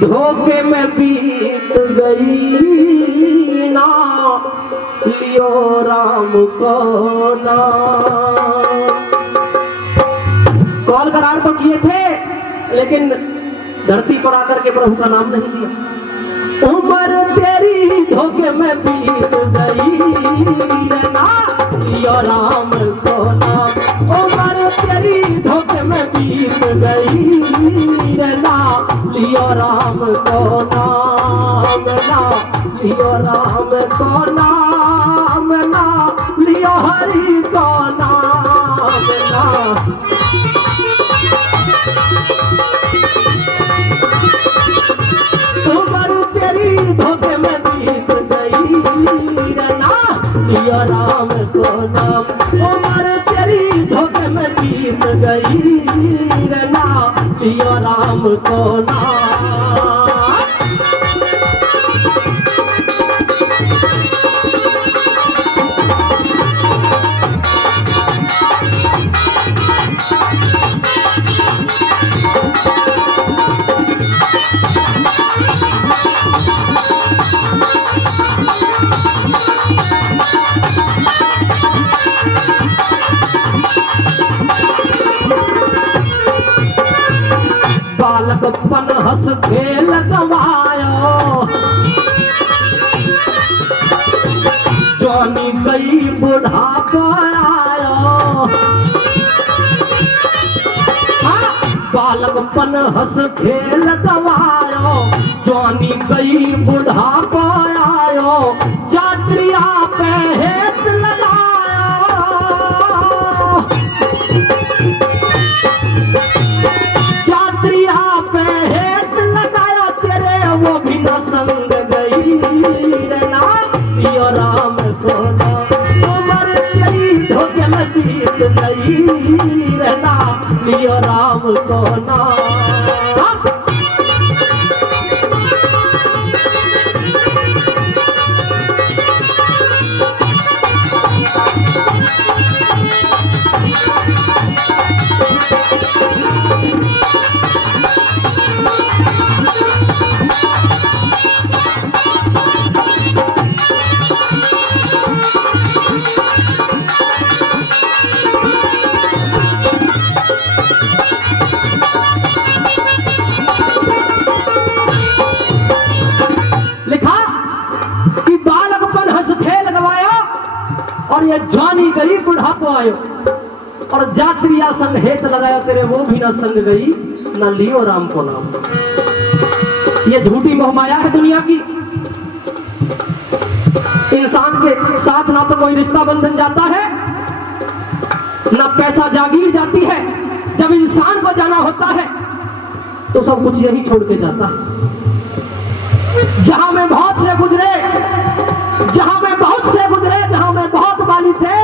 धोखे में बीत गई ना लियो राम को नाम। कॉल करार तो किए थे लेकिन धरती पर आकर के प्रभु का नाम नहीं लिया। उम्र तेरी धोखे में बीत गई ना लियो राम को नाम। उम्र तेरी धोखे में बीत गई ना लियो राम को नाम। ना लियो राम को नाम, ना लियो हरि को नाम। ना उम्र तेरी धोखे में बीत गई ना लियो राम को नाम। उम्र तेरी धोखे में बीत गई ना लियो राम को नाम। बालकपन हंस खेल गवायो, जवानी गई बुढ़ापा आयो। बालकपन हंस खेल गवायो, जवानी गई बुढ़ापा आयो। जात्रिया पे हेत लगायो, जात्रिया पे हेत लगाया तेरे वो भी न संग गई ना लियो राम को नाम। उम्र तेरी धोखे में बीत गई ना लियो राम को नाम। और ये जानी गई बुढ़ापा आयो, और जात्रिया संग हेत लगाया तेरे वो भी ना संग गई ना लियो राम को नाम। ये झूठी मोहमाया है दुनिया की। इंसान के साथ ना तो कोई रिश्ता बंधन जाता है ना पैसा जागीर जाती है। जब इंसान को जाना होता है तो सब कुछ यही छोड़ के जाता है। जहां में बहुत से गुजरे, जहां में बहुत से गुजरे, जहां में बहुत वाली थे,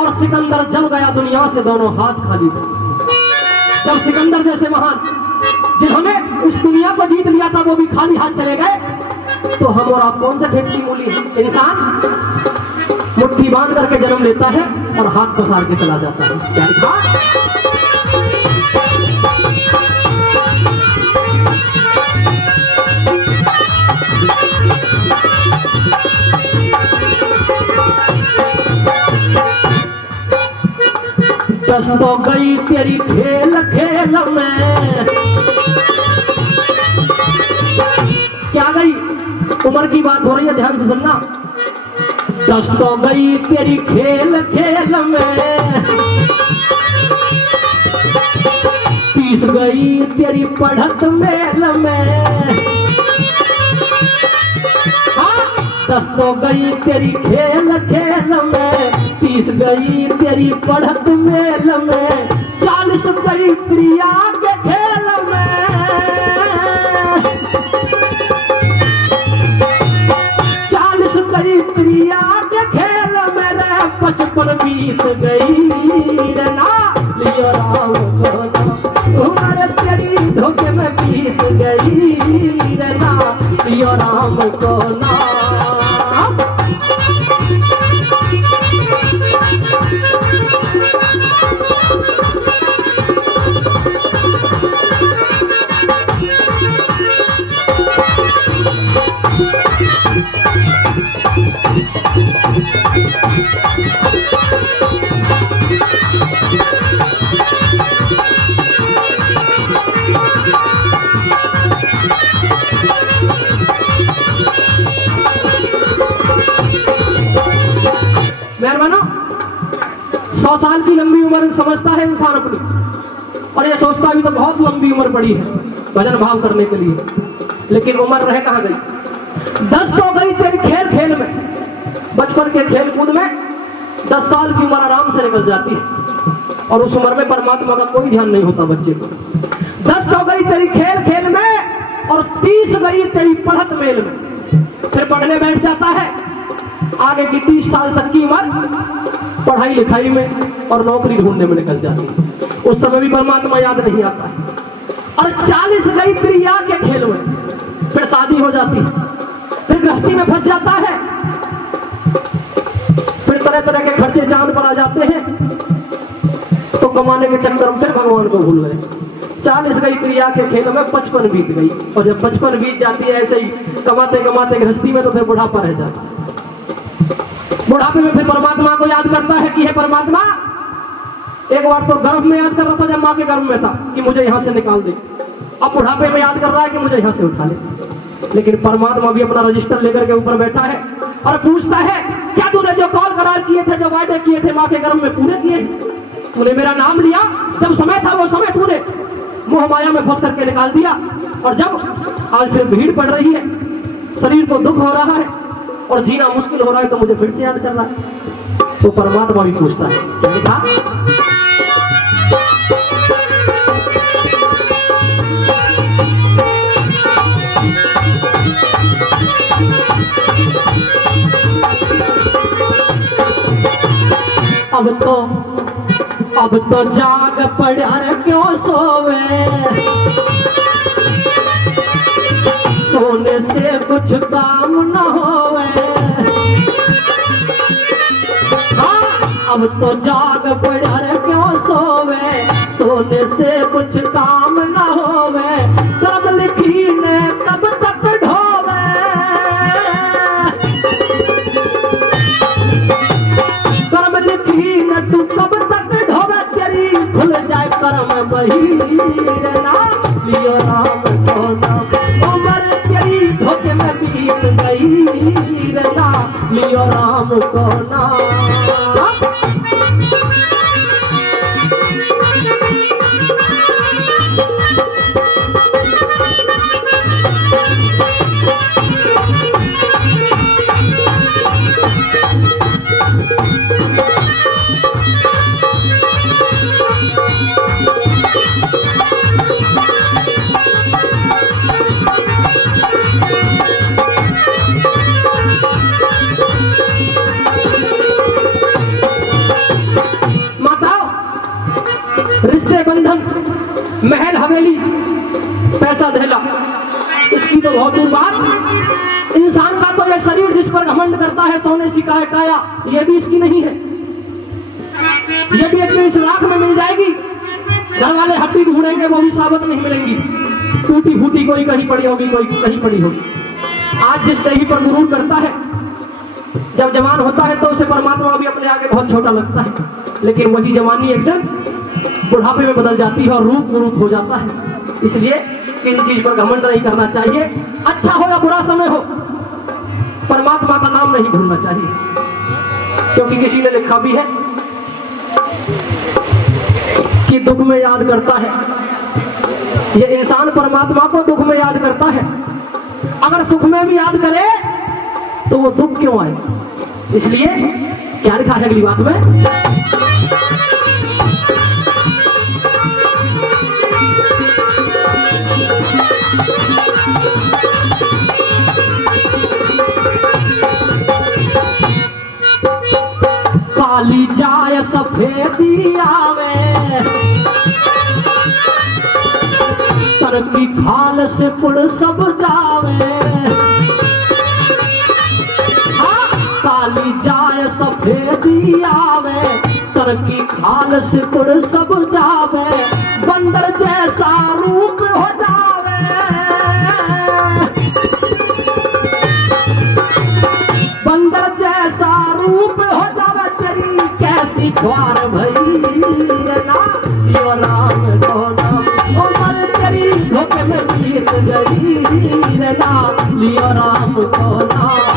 और सिकंदर जल गया दुनिया से दोनों हाथ खाली थे। जब सिकंदर जैसे महान जिन्होंने उस दुनिया को जीत लिया था वो भी खाली हाथ चले गए, तो हम और आप कौन से खेतली मूली है। इंसान मुट्ठी बांध करके जन्म लेता है और हाथ पसार के चला जाता है। क्या लिखा? दस तो गई तेरी खेल खेल में, क्या गई? उम्र की बात हो रही है, ध्यान से सुनना। दस तो गई तेरी खेल खेल में, 30 गई तेरी पढ़त मेल में। 10 तो गई तेरी खेल खेल में, 30 गई तेरी पढ़त मेल में। 40 गई त्रिया के खेल में, 40 गई त्रिया के खेल में रे। 55 बीत गई रे ना लियो राम को नाम। उम्र तेरी धोखे में बीत गई रे ना लियो राम को नाम। समझता है इंसान अपनी, और ये सोचता भी तो बहुत लंबी उम्र पड़ी है भजन भाव करने के लिए, लेकिन उम्र रह कहाँ गई। 10 तो गई तेरी खेल खेल में, बचपन के खेल कूद में 10 साल की उम्र आराम से निकल जाती है, और उस उम्र में परमात्मा का कोई ध्यान नहीं होता बच्चे को। 10 तो गई तेरी खेल खेल में, और 30 गई तेरी पढ़त मेल में। फिर पढ़ने बैठ जाता है, आगे की 30 साल तक की उम्र पढ़ाई लिखाई में और नौकरी ढूंढने में निकल जाती है। उस समय भी परमात्मा याद नहीं आता है। और 40 गई प्रिया के खेल में, फिर शादी हो जाती है, फिर गृहस्थी में फंस जाता है, फिर तरह तरह के खर्चे चांद पर आ जाते हैं, तो कमाने के चक्कर में फिर भगवान को भूल गए। 40 गई प्रिया के खेल में 55 बीत गई, और जब 55 बीत जाती है ऐसे ही कमाते कमाते गृहस्थी में, तो फिर बुढ़ापा रह जाता है। बुढ़ापे में फिर परमात्मा को याद करता है कि हे परमात्मा, एक बार तो गर्भ में याद कर रहा था जब माँ के गर्भ में था कि मुझे यहाँ से निकाल दे, अब बुढ़ापे में याद कर रहा है कि मुझे यहाँ से उठा ले। लेकिन परमात्मा भी अपना रजिस्टर लेकर के ऊपर बैठा है और पूछता है, क्या तूने जो कॉल करार किए थे, जो वायदे किए थे माँ के गर्भ में, पूरे किए? तूने मेरा नाम लिया, जब समय था वो समय तूने मोह माया में फंस करके निकाल दिया, और जब आज फिर भीड़ पड़ रही है, शरीर को दुख हो रहा है और जीना मुश्किल हो रहा है, तो मुझे फिर से याद कर रहा है। तो परमात्मा भी पूछता है, क्या लिखा? अब तो जाग पड़ा रे क्यों सोवे, सोने से कुछ काम न होवे। हाँ, अब तो जाग पड़ा रे क्यों सोवे, सोने से कुछ काम न होवे। कर्म लिखी ने कब तक ढोवे, कर्म लिखी ने तू कब तक ढोवे, तेरी खुल जाए कर्म बहीरना, लियो राम को नाम। उम्र तेरी धोखे में बीत गई रना, लियो राम को नाम। रिश्ते बंधन, महल हवेली, पैसा धैला, इसकी तो बहुत दूर बात। इंसान का तो यह शरीर जिस पर घमंड करता है, सोने सी काया, यह भी इसकी नहीं है। यह भी एक इस लाख में मिल जाएगी, घर वाले हड्डी ढूंढेंगे वो भी साबत नहीं मिलेंगी, टूटी फूटी कोई कहीं पड़ी होगी, कोई कहीं पड़ी होगी। आज जिस देही पर गुरूर करता है, जब जवान होता है तो उसे परमात्मा भी अपने आगे बहुत छोटा लगता है, लेकिन वही जवानी एकदम बुढ़ापे में बदल जाती है और रूप हो जाता है। इसलिए किसी चीज पर घमंड नहीं करना चाहिए, अच्छा हो या बुरा समय हो, परमात्मा का नाम नहीं भूलना चाहिए। क्योंकि किसी ने लिखा भी है कि दुख में याद करता है, ये इंसान परमात्मा को दुख में याद करता है। अगर सुख में भी याद करे तो वो दुख क्यों आए? इसलिए क्या लिखा है अगली बात में, काली जाय सफेदी आवे, तर की खाल से पुड़ सब जावे। हाँ, काली जाय सफेदी आवे, तर की खाल से पुड़ सब जावे। बंदर जैसा रूप हो जावे, बंदर जैसा रूप हो जावे, तेरी कैसी ख्वार भई ना, यो नाम लो नाम। उम्र तेरी धोखे में बीत गई ना, लियो राम को नाम।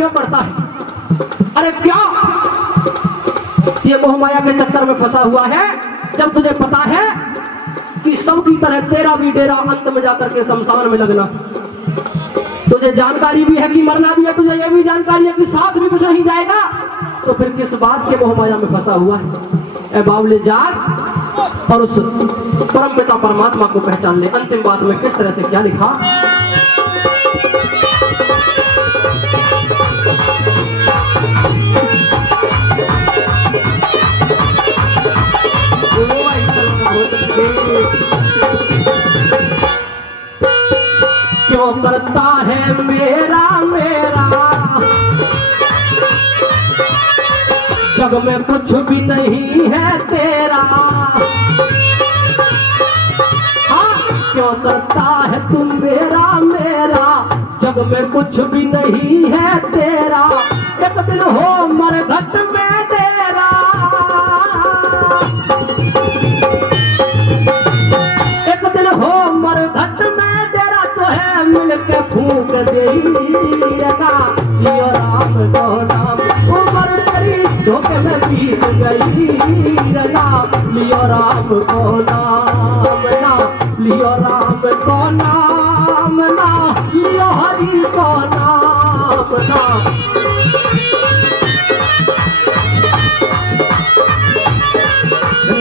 क्यों करता है? अरे क्या ये मोह माया के चक्कर में फंसा हुआ है? जब तुझे पता है कि सबकी तरह तेरा भी डेरा अंत में जाकर के शमशान में लगना, तुझे जानकारी भी है कि मरना भी है, तुझे ये भी जानकारी है कि साथ भी कुछ नहीं जाएगा, तो फिर किस बात के मोह माया में फंसा हुआ है? ए बावले जाग और उस परम पिता परमात्मा को पहचान ले। अंतिम बात में किस तरह से क्या लिखा? क्यों करता है मेरा मेरा, जग में कुछ भी नहीं है तेरा। हाँ, क्यों करता है तुम मेरा मेरा, जग में कुछ भी नहीं है तेरा। एक दिन हो मरघट में डेरा, एक दिन हो मरघट में डेरा, तो है मिल के फूक देगा। लियो राम को नाम, उम्र तेरी धोखे में बीत गई रगा। लियो राम को नाम ना, लियो राम को नाम ना, लियो हरि को नाम ना।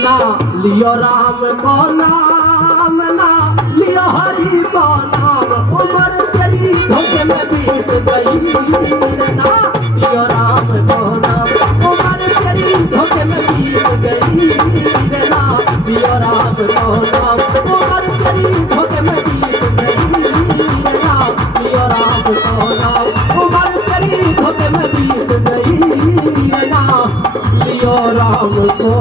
ना लियो राम को नाम ना, लियो हरि को नाम, उम्र तेरी धोखे में बीत गई ना। लियो राम को नाम, उम्र तेरी धोखे में बीत गई ना। लियो राम को नाम, उम्र तेरी धोखे में बीत गई ना। लियो राम को नाम, उम्र तेरी धोखे में बीत गई ना। लियो राम को